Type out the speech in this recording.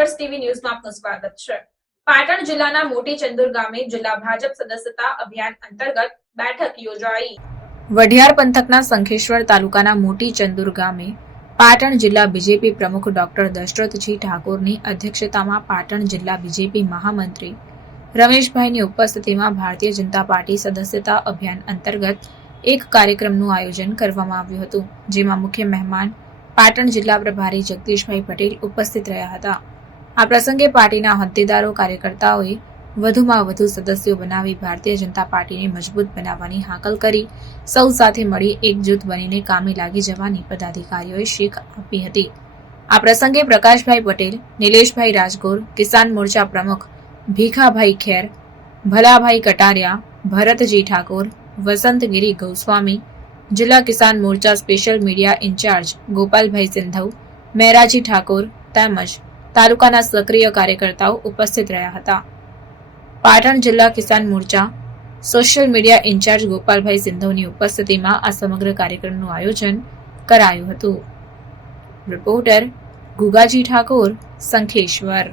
Reporters TV ન્યૂઝમાં આપનું સ્વાગત છે। પાટણ જિલ્લાના મોટી ચંદુર ગામે જિલ્લા ભાજપ સદસ્યતા અભિયાન અંતર્ગત બેઠક યોજાઈ। વઢિયાર પંથકના શંખેશ્વર તાલુકાના મોટી ચંદુર ગામે પાટણ જિલ્લા બીજેપી પ્રમુખ ડોક્ટર દશરથજી ઠાકોરની અધ્યક્ષતામાં પાટણ જિલ્લા બીજેપી મહામંત્રી રમેશભાઈની ઉપસ્થિતિમાં ભારતીય જનતા પાર્ટી સદસ્યતા અભિયાન અંતર્ગત એક કાર્યક્રમનું આયોજન કરવામાં આવ્યું હતું, જેમાં મુખ્ય મહેમાન પાટણ જિલ્લા પ્રભારી જગદીશભાઈ પટેલ ઉપસ્થિત રહ્યા હતા। આ પ્રસંગે પાર્ટીના હોદ્દેદારો કાર્યકર્તાઓએ વધુમાં વધુ સદસ્યો બનાવી ભારતીય જનતા પાર્ટીને મજબૂત બનાવવાની હાકલ કરી સૌ સાથે મળી એકજૂથ બનીને કામે લાગી જવાની પદાધિકારીઓએ શીખ આપી હતી। આ પ્રસંગે પ્રકાશભાઈ પટેલ, નિલેશભાઈ રાજગોર, કિસાન મોરચા પ્રમુખ ભીખાભાઈ ખેર, ભલાભાઈ કટારિયા, ભરતજી ઠાકોર, વસંતગીરી ગોસ્વામી, જિલ્લા કિસાન મોરચા સ્પેશિયલ મીડિયા ઇન્ચાર્જ ગોપાલભાઈ સિંધવ, મેરાજી ઠાકોર તેમજ તાલુકાના સક્રિય કાર્યકર્તાઓ ઉપસ્થિત રહ્યા હતા। પાટણ જિલ્લા કિસાન મોરચા સોશિયલ મીડિયા ઇન્ચાર્જ ગોપાલભાઈ સિંધવની ઉપસ્થિતિમાં આ સમગ્ર કાર્યક્રમનું આયોજન કરાયું હતું। રિપોર્ટર ગુગાજી ઠાકોર, શંખેશ્વર।